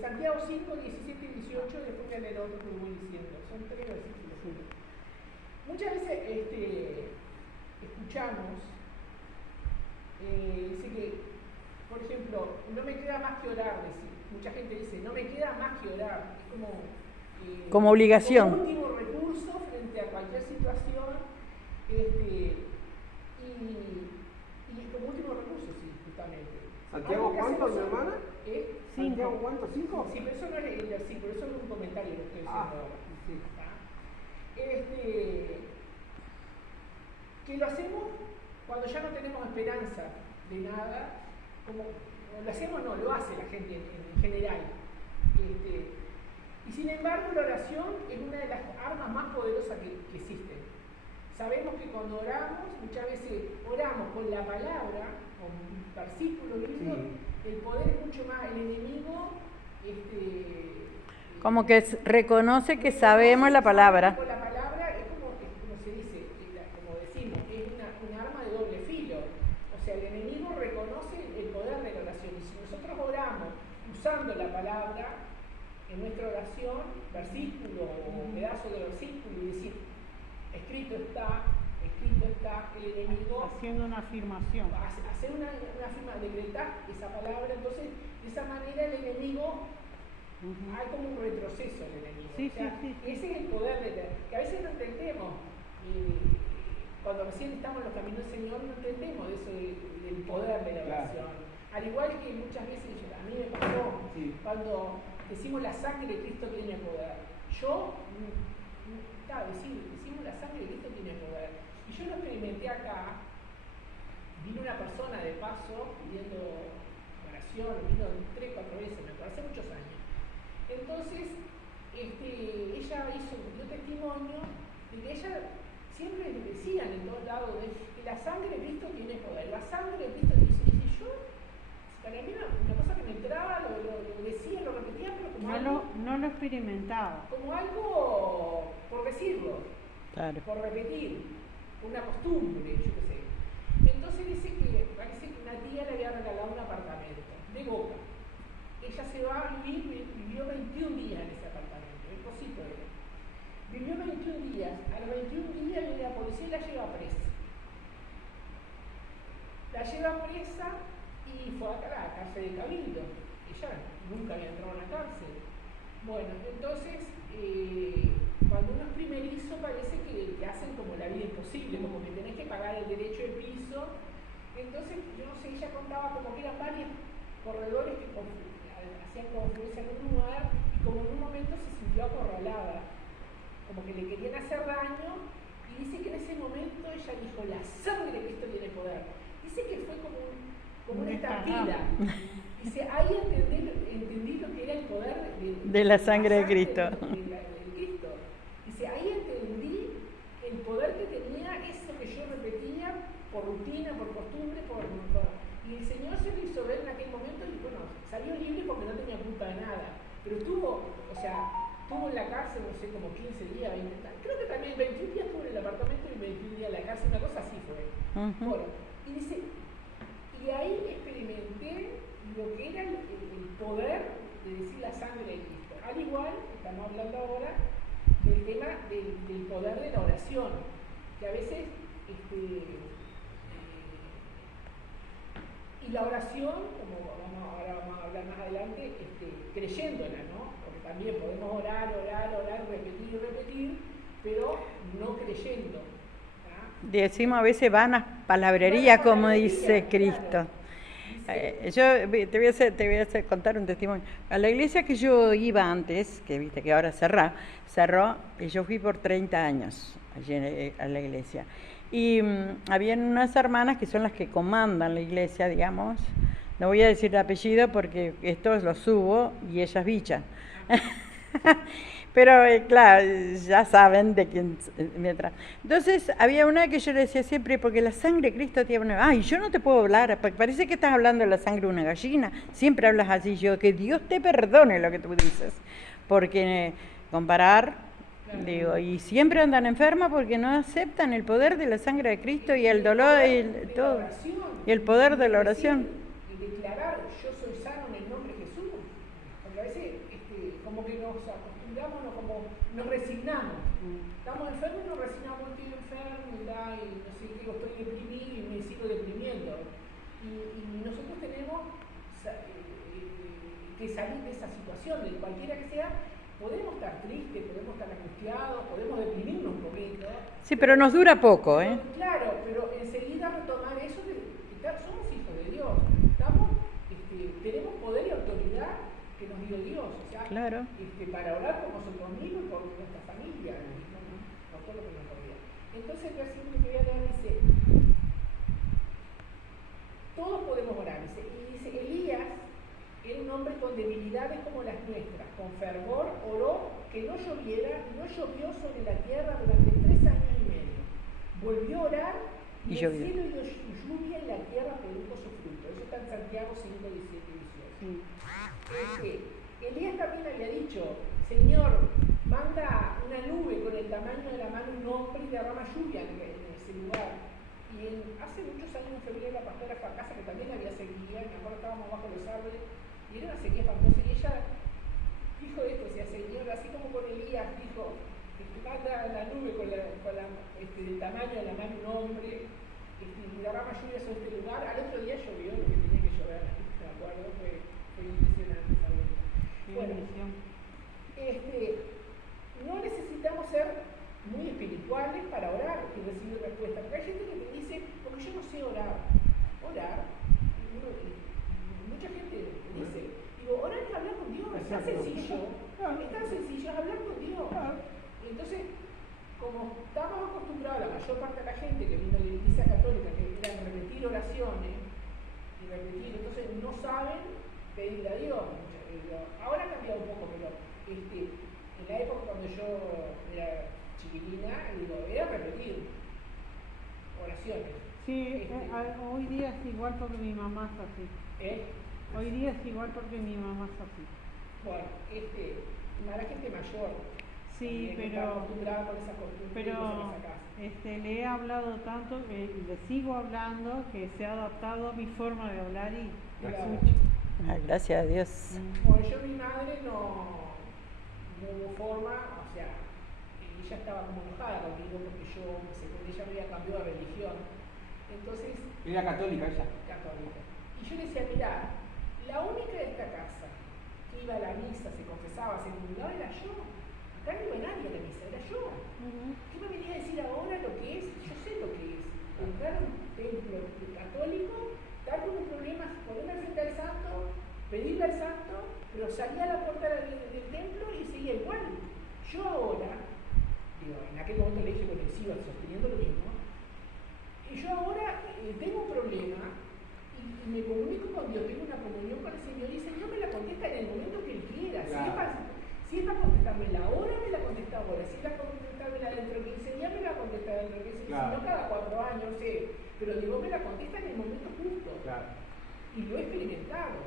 Santiago 5, 17 y 18, después voy a leer otro que voy diciendo. Son 3 versículos. Muchas veces escuchamos, dice que, por ejemplo, no me queda más que orar, decir. Mucha gente dice, no me queda más que orar. Es como obligación. Como último recurso frente a cualquier situación. Y como último recurso, sí, justamente. ¿Santiago cuánto, mi hermana? ¿Santiago cuánto? ¿5? Sí, pero eso no es el versículo, eso es un comentario que estoy diciendo ahora. Sí. Que lo hacemos cuando ya no tenemos esperanza de nada, como lo hacemos, no, lo hace la gente en general. Y sin embargo, la oración es una de las armas más poderosas que existen. Sabemos que cuando oramos, muchas veces oramos con la palabra, con versículos bíblicos, el poder es mucho más, el enemigo, como que reconoce que sabemos la palabra. Con la palabra es como se dice, como decimos, es un arma de doble filo. O sea, el enemigo reconoce el poder de la oración. Y si nosotros oramos usando la palabra en nuestra oración, versículo o pedazo de versículo, y decir, escrito está, el enemigo haciendo una afirmación. Hacer una afirmación, decretar esa palabra, entonces de esa manera el enemigo, hay como un retroceso en el enemigo. Sí, o sea, sí. Ese es el poder que a veces no entendemos. Cuando recién estamos en los caminos del Señor no entendemos eso del poder de la oración. Al igual que muchas veces, a mí me pasó, cuando decimos la sangre de Cristo tiene poder. Decimos la sangre de Cristo tiene poder. Y yo lo experimenté acá. Vino una persona de paso pidiendo oración, vino 3, 4 veces, me acuerdo, hace muchos años. Entonces, ella dio testimonio de que ella siempre le decían en todos lados que la sangre de Cristo tiene poder. La sangre de Cristo dice, yo, para mí una cosa que me entraba, lo decía, lo repetía, pero como no lo experimentaba. Como algo por decirlo, claro, por repetir, una costumbre, yo qué sé. Entonces parece que una tía le había regalado un apartamento de Boca. Ella se va a vivir, vivió 21 días en ese apartamento, el cosito era. Vivió 21 días, a los 21 días viene la policía y la lleva presa. La lleva presa y fue a la cárcel de Cabildo. Ella nunca había entrado en la cárcel. Bueno, entonces, cuando uno es primerizo parece que te hacen como la vida imposible, como que tenés que pagar el derecho de piso. Entonces, yo no sé, ella contaba como que eran varios corredores que hacían confluencia en un lugar y como en un momento se sintió acorralada, como que le querían hacer daño, y dice que en ese momento ella dijo, la sangre de Cristo tiene poder. Dice que fue como una estampida. Dice, ahí entendí lo que era el poder de la sangre de Cristo. De Cristo. Dice, ahí entendí el poder que tenía eso que yo repetía por rutina, por costumbre, y el Señor se lo hizo ver en aquel momento y bueno, salió libre porque no tenía culpa de nada. Pero estuvo en la cárcel, no sé, como 15 días, 20, creo que también 21 días estuvo en el apartamento y 21 días en la cárcel, una cosa así fue. Bueno, y dice, y ahí experimenté lo que era el poder de decir la sangre de Cristo. Al igual, estamos hablando ahora del tema del poder de la oración, que a veces y la oración, como ahora vamos a hablar más adelante, creyéndola, ¿no? Porque también podemos orar, repetir, pero no creyendo. Decimos a veces vanas palabrerías, como dice Cristo. Yo te voy a contar un testimonio. A la iglesia que yo iba antes, que viste que ahora cerró, y yo fui por 30 años allí a la iglesia. Y habían unas hermanas que son las que comandan la iglesia, digamos. No voy a decir el apellido porque esto lo subo y ellas bichan. Pero claro, ya saben de quién me trata. Entonces, había una que yo le decía siempre, porque la sangre de Cristo tiene una... Ay, yo no te puedo hablar, parece que estás hablando de la sangre de una gallina. Siempre hablas así. Yo, que Dios te perdone lo que tú dices. Porque comparar... Digo, y siempre andan enfermas porque no aceptan el poder de la sangre de Cristo y el dolor y todo. Y el poder de la oración. Y declarar, yo soy sano en el nombre de Jesús. Porque a veces nos resignamos. Estamos enfermos y nos resignamos, estoy enfermo y no sé qué, estoy deprimido y me sigo deprimiendo. Y nosotros tenemos que salir de esa situación, de cualquiera que sea. Podemos estar tristes, podemos estar angustiados, podemos deprimirnos un poquito. Sí, pero nos dura poco, ¿eh? Claro, pero enseguida retomar eso de que somos hijos de Dios. Tenemos poder y autoridad que nos dio Dios. O sea, claro. Para orar por nosotros mismos y por nuestra familia, por todo lo que nos rodea. Entonces el versículo que voy a leer dice, todos podemos orar. Y dice, Elías era un hombre con debilidades como las nuestras. Con fervor oró que no lloviera, no llovió sobre la tierra durante 3 años y medio. Volvió a orar y el cielo dio lluvia y la tierra produjo su fruto. Eso está en Santiago 5, 17 y 18. Elías también había dicho, Señor, manda una nube con el tamaño de la mano de un hombre y derrama lluvia en ese lugar. Y hace muchos años en febrero la pastora fue a casa, que también había sequía, me acuerdo que estábamos bajo los árboles, y era una sequía espantosa, y ella dijo esto, decía, Señor, así como con Elías dijo, manda la nube con el tamaño de la mano de un hombre, y derrama lluvia sobre este lugar. Al otro día llovió lo que tenía que llover, me acuerdo, fue impresionante esa vuelta. Bueno, no necesitamos ser muy espirituales para orar y recibir respuesta, porque hay gente que me dice, porque yo no sé orar. Mucha gente dice, digo, orar es hablar con Dios, es tan sencillo, es hablar con Dios. Entonces, como estamos acostumbrados, la mayor parte de la gente que vino de la Iglesia Católica, que era repetir oraciones, entonces no saben pedirle a Dios. Ahora ha cambiado un poco, pero en la época cuando yo era chiquilina, era repetir oraciones. Sí, hoy día es igual porque mi mamá es así. Hoy día es igual porque mi mamá es así. Bueno, la gente mayor. Sí, pero le he hablado tanto y le sigo hablando que se ha adaptado a mi forma de hablar y escucho. Gracias a Dios. Bueno, yo mi madre no hubo forma, o sea, ella estaba como enojada conmigo porque ella me había cambiado de religión. Entonces. ¿Era católica ella? Católica. Y yo le decía, mirá, la única de esta casa que iba a la misa, se confesaba, se comulgaba, era yo. Acá no iba nadie a la misa, era yo. ¿Qué me venía a decir ahora lo que es? Yo sé lo que es. Entrar a un templo católico, estar con un problema, ponerme frente al santo, pedirle al santo, pero salía a la puerta del templo y seguía igual. Yo ahora, en aquel momento le dije, bueno, sigo sosteniendo lo mismo, y yo ahora tengo un problema y me comunico con Dios, tengo una comunión con el Señor y el Señor me la contesta en el momento que Él quiera. Claro. Si es para contestarme la hora, me la contesta ahora. Si es para contestarme la dentro de 15 días, me la contesta dentro de 15 días. Claro. Si no, cada 4 años, sé. Pero Dios me la contesta en el momento justo. Claro. Y lo he experimentado.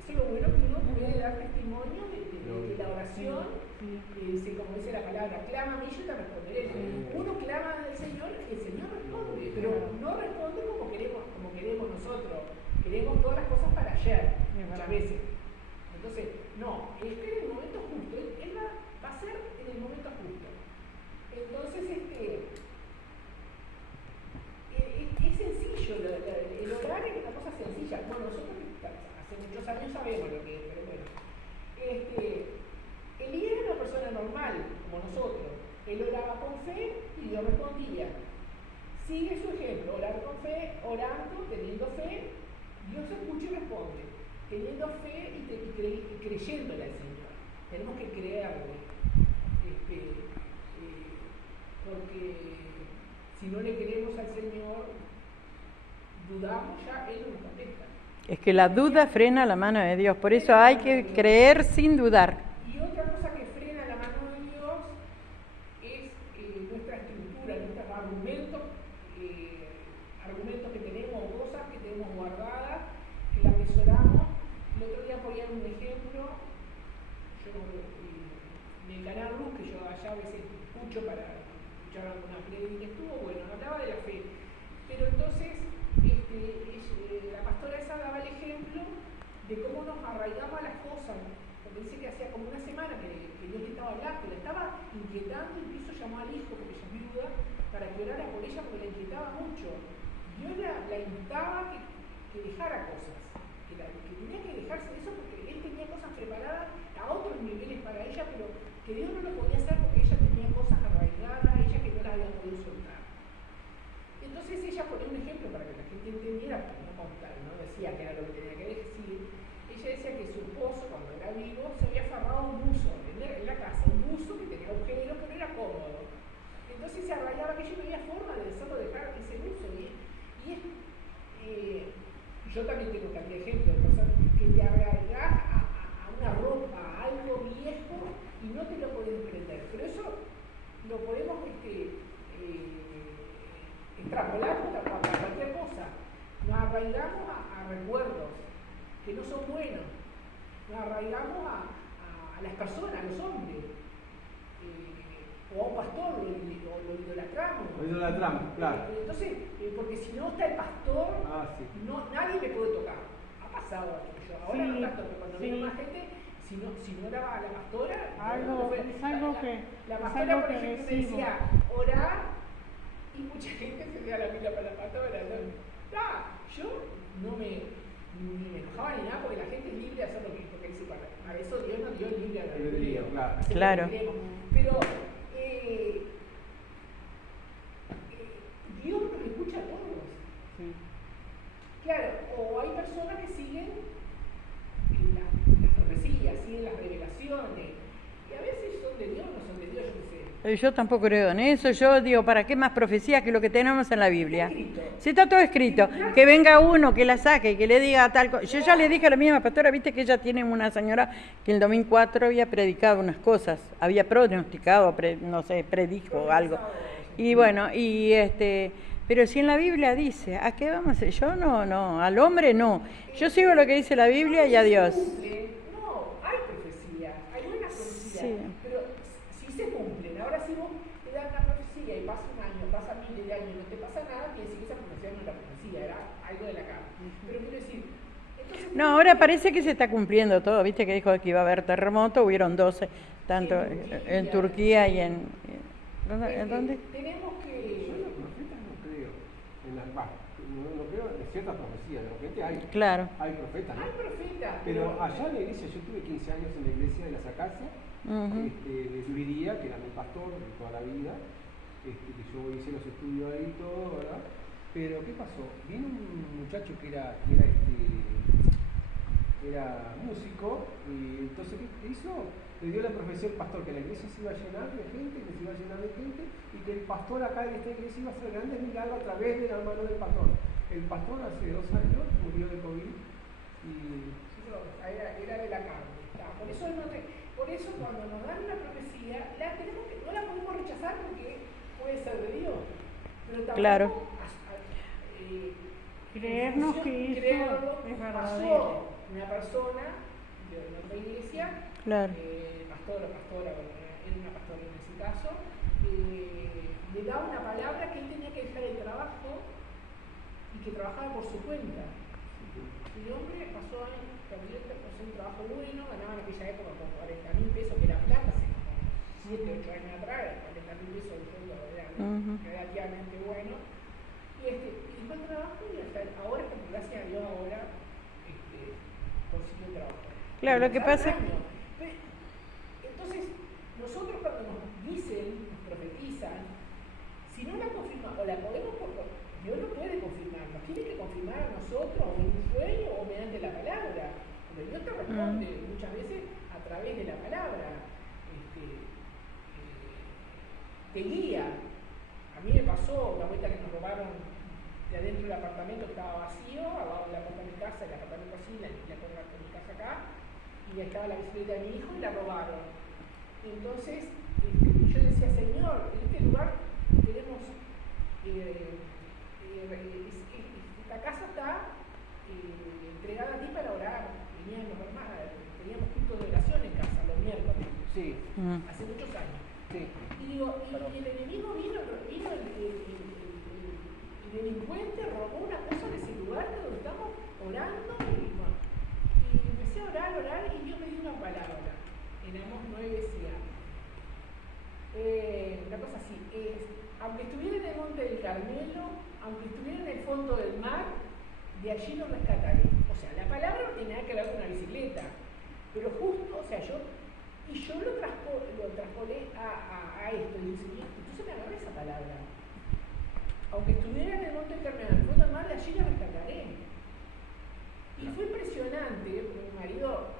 Eso es lo bueno que uno puede dar testimonio de la oración. Como dice la palabra, clama a mí, yo te responderé. Uno clama al Señor y el Señor responde. Pero no responde como queremos nosotros. Queremos todas las cosas para ayer, muchas veces. Entonces, no, es que en el momento justo, Él va a ser en el momento justo. Entonces, es sencillo, el orar es una cosa sencilla. Bueno, nosotros hace muchos años sabemos lo que es, pero bueno. Elías era una persona normal, como nosotros. Él oraba con fe y Dios respondía. Sigue su ejemplo, orar con fe, orando, teniendo fe, Dios escucha y responde. Teniendo fe y creyéndole al Señor. Tenemos que creerle. Porque si no le creemos al Señor, dudamos, ya Él no nos contesta. Es que la duda frena la mano de Dios, por eso hay que creer sin dudar. Y otra cosa que frena la mano de Dios es nuestra estructura, nuestros argumentos que tenemos, cosas que tenemos guardadas, que las atesoramos. El otro día ponían un ejemplo, en el canal Luz, que yo allá a veces escucho para escuchar alguna prédica, estuvo bueno, hablaba de la fe. Pero entonces, la pastora esa daba el ejemplo de cómo nos arraigamos a las cosas, porque dice que hacía como una semana que Dios le estaba hablando, le estaba inquietando, incluso llamó al hijo, porque ella es viuda, para que orara por ella porque la inquietaba mucho. Yo la invitaba que dejara cosas, que tenía que dejarse de eso porque él tenía cosas preparadas a otros niveles para ella, pero que Dios no lo podía hacer porque ella tenía cosas arraigadas, ella que no las había podido soltar. Entonces ella ponía un ejemplo para que la gente entendiera, pero no contar, no decía que era lo que tenía que decir. Ella decía que su esposo, cuando era vivo, se había aferrado a un buzo en la casa, un buzo que tenía agujeros, pero era cómodo. Entonces se arraigaba que ella no había forma de hacerlo dejar ese buzo. Yo también tengo también ejemplos de personas que te arraigás a una ropa, a algo viejo y no te lo podés desprender. Pero eso lo podemos extrapolar para cualquier cosa. Nos arraigamos a recuerdos que no son buenos. Nos arraigamos a las personas, a los hombres. O a un pastor, lo idolatramos. Lo idolatramos, claro. Entonces, porque si no está el pastor, sí. nadie me puede tocar. Ha pasado yo. Ahora no tanto, pero cuando viene más gente, si no era la pastora, la pastora, por ejemplo, me decía, orar, y mucha gente se da la pila para la pastora. Yo no ni me enojaba ni nada porque la gente es libre de hacer lo que dice para eso Dios nos dio libre albedrío. Claro. Pero Dios nos escucha a todos. Sí. Claro, o hay personas que siguen las profecías, siguen las revelaciones, y a veces son de Dios, no son de Dios, yo qué sé. Yo tampoco creo en eso. Yo digo, ¿para qué más profecías que lo que tenemos en la Biblia? Si está todo escrito, que venga uno, que la saque y que le diga tal cosa. Yo ya le dije a la misma pastora, viste que ella tiene una señora que el domingo 4 había predicado unas cosas, había pronosticado, predijo algo. Y bueno, pero si en la Biblia dice, ¿a qué vamos a hacer? Yo no, al hombre no. Yo sigo lo que dice la Biblia y a Dios. No, hay profecía, hay buenas profecías, Sí. pero si se cumplen. Ahora si vos te dan una profecía y pasa un año, pasa miles de años y no te pasa nada, quiere decir que esa profecía no era profecía, era algo de la carne. Pero quiero decir, entonces, No, ahora parece que se está cumpliendo todo. Viste que dijo que iba a haber terremoto, hubieron 12, tanto en Turquía y en ¿dónde? Tenemos Yo que... en los profetas no creo. No creo en ciertas profecías. De repente Claro. hay profetas, ¿no? Hay profetas. Pero allá en la iglesia, yo tuve 15 años en la iglesia de la Sacacia, de Subiría, que era mi pastor de toda la vida, que yo hice los estudios ahí y todo, ¿verdad? Pero ¿qué pasó? Vino un muchacho que era músico, y entonces ¿qué hizo? Le dio la profecía al pastor que la iglesia se iba a llenar de gente, que se iba a llenar de gente, y que el pastor acá en esta iglesia iba a hacer grandes milagros a través de la mano del pastor. El pastor hace 2 años murió de COVID y... Era de la carne. Por eso cuando nos dan una profecía, no la podemos rechazar porque puede ser de Dios. Pero tampoco Claro. Creernos que eso es verdadero. Una persona de otra iglesia, Claro. pastora, era una pastora en ese caso, le daba una palabra que él tenía que dejar el trabajo y que trabajaba por su cuenta. El hombre pasó años, pasó un trabajo bueno, ganaba en aquella época con 40.000 pesos, que era plata, hace como 7, 8 años atrás, 40.000 pesos el sueldo era relativamente bueno. Y dejó el trabajo y hasta ahora, como gracias a Dios, ahora consiguió trabajo. Claro, lo que pasa es... Entonces, nosotros cuando nos dicen, nos profetizan, si no la confirmamos, o la podemos, Dios no puede confirmar, nos tiene que confirmar a nosotros, o en un sueño, o mediante la palabra. Pero Dios te responde muchas veces a través de la palabra. Te guía. A mí me pasó una vuelta que nos robaron de adentro del apartamento que estaba vacío, abajo de la puerta de mi casa, el apartamento así, la puerta de mi casa acá, y estaba la bicicleta de mi hijo y la robaron. Entonces, yo decía, Señor, en este lugar tenemos, esta casa está entregada a ti para orar. Venían los hermanos, teníamos culto de oración en casa los miércoles, Sí. hace muchos años. Sí. Y digo, y el enemigo vino el delincuente robó una cosa de ese lugar donde estamos orando y empecé a orar y Dios me dio una palabra en Amós 9 decía, una cosa así, aunque estuviera en el Monte del Carmelo, aunque estuviera en el fondo del mar, de allí lo rescataré. O sea, la palabra no tiene nada que ver con una bicicleta, pero justo, o sea, yo lo traspolé a esto, y dije, entonces me agarré esa palabra. Aunque estuviera en el Monte del Carmelo, en el fondo del mar, de allí la rescataré. Y fue impresionante, porque mi marido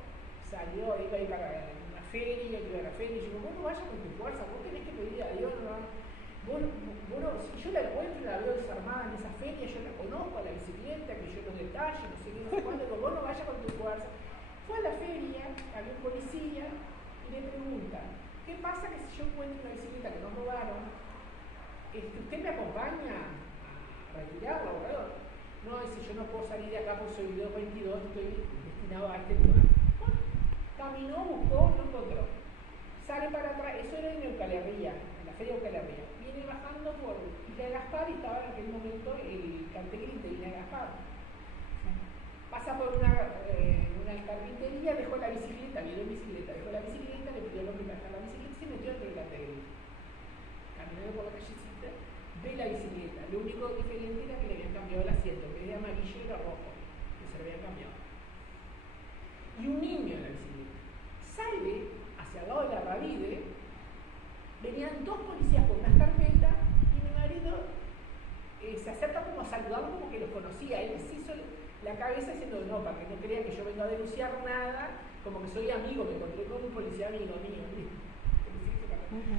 salió, iba a ir para una feria, iba a la feria, y yo digo, vos no vayas con tu fuerza, vos tenés que pedir a Dios, ¿no? Si yo la encuentro y la veo desarmada en esa feria, yo la conozco a la bicicleta, que yo los detalles, no sé qué, no sé cuándo, pero vos no vayas con tu fuerza. Fue a la feria, había un policía, y le pregunta, ¿qué pasa que si yo encuentro una bicicleta que nos robaron, usted me acompaña a retirarla, ¿verdad? No, dice, yo no puedo salir de acá por Servidor 22, estoy destinado a este lugar. Bueno, caminó, buscó, no encontró. Sale para atrás, eso era en Eucalerría, en la feria de Eucalerría. Viene bajando por Isla Gaspar y estaba en aquel momento el cartel de Isla Gaspar. Pasa por una carpintería, dejó la bicicleta, vio la bicicleta, dejó la bicicleta, le pidió a los que bajar la bicicleta y se metió dentro del cartel. Caminando por la callecita, ve la bicicleta. Lo único diferente era que le habían cambiado el asiento, en vez de amarillo era rojo, que se lo habían cambiado. Y un niño en la bicicleta. Sale hacia el lado de la Ravide, venían dos policías con unas carpetas y mi marido se acerca como a saludarlos como que los conocía. Él les hizo la cabeza diciendo, no, para que no crean que yo vengo a denunciar nada, como que soy amigo, me encontré con un policía amigo mío.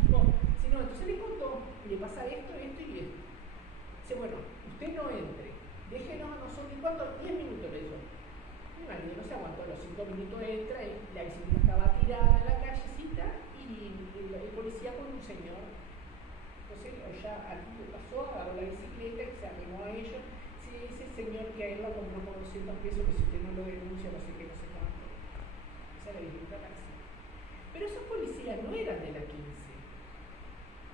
No, sino, entonces le contó, le pasa esto, esto y esto. Dice, bueno, usted no entre, déjenos a nosotros. ¿Y cuánto? 10 minutos le dijo. Mi marido no se aguantó, a los 5 minutos entra, y la bicicleta estaba tirada en la callecita y el policía con un señor. Entonces ya aquí le pasó, agarró la bicicleta y se arrimó a ellos. Sí, ese señor que a él la compró por 200 pesos, que si usted no lo denuncia, no sé qué, no sé cuánto. Esa era la bicicleta taxi. Pero esos policías no eran de la 15.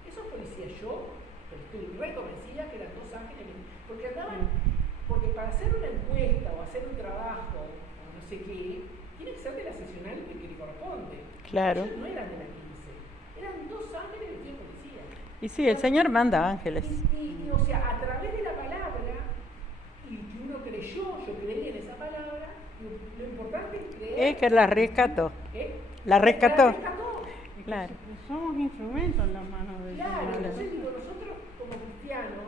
Esos policías yo, pero estoy re convencida que eran dos ángeles, porque andaban, porque para hacer una encuesta o hacer un trabajo, o no sé qué, tiene que ser de la seccional que le corresponde. Claro. Ellos no eran de la 15, eran dos ángeles vestidos de policía. Y sí, el Señor manda ángeles. Y, o sea, a través de la palabra, y que uno creyó, yo creí en esa palabra, lo importante es creer. Es que la rescató. ¿Eh? La rescató. La rescató. Claro. Somos instrumentos en las manos de Dios. Claro, entonces digo, nosotros como cristianos,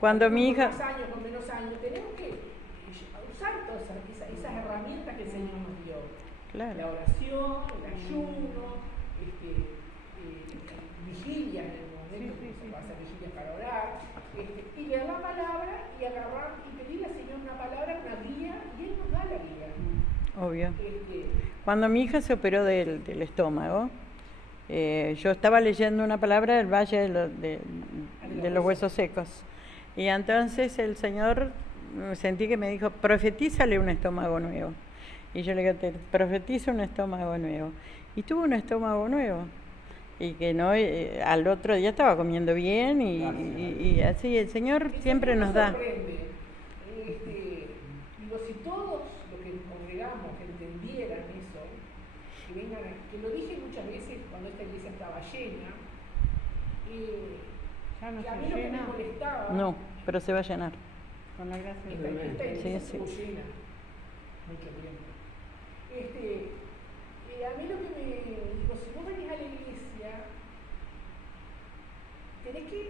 Cuando mi hija... con más años, con menos años, tenemos que usar todas esas herramientas que el Señor nos dio. Claro. La oración, el ayuno, vigilia en el momento que se pasa vigilia para orar, y leer la palabra y agarrar y pedirle al Señor una palabra, una guía, y Él nos da la guía. Obvio. Cuando mi hija se operó del estómago, yo estaba leyendo una palabra del Valle de los Huesos Secos. Y entonces el Señor, sentí que me dijo, profetízale un estómago nuevo. Y yo le dije, profetiza un estómago nuevo. Y tuvo un estómago nuevo. Y que no, al otro día estaba comiendo bien y así el Señor siempre nos da. Digo, si todos los que nos congregamos entendieran eso, que lo dije muchas veces cuando esta iglesia estaba llena, Ya no que a mí se lo que me llena molestaba, No, pero se va a llenar. con la gracia de esta Dios. iglesia Sí, estuvo sí. llena mucho tiempo. A mí lo que me digo, si vos venís a la iglesia, tenés que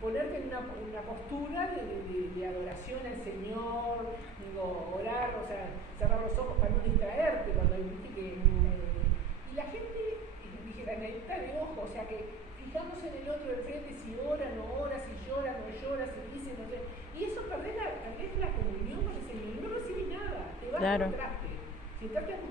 ponerte en una postura de adoración al Señor, digo, orar, o sea, cerrar los ojos para no distraerte cuando viste que... y la gente, dije, la necesita de ojo, o sea, que fijándose en el otro de frente, si ora, no ora, si llora, no llora, si dice, no sé. Y eso perdés la comunión con el Señor, y no recibís nada, te vas Claro. al traste. Si entraste al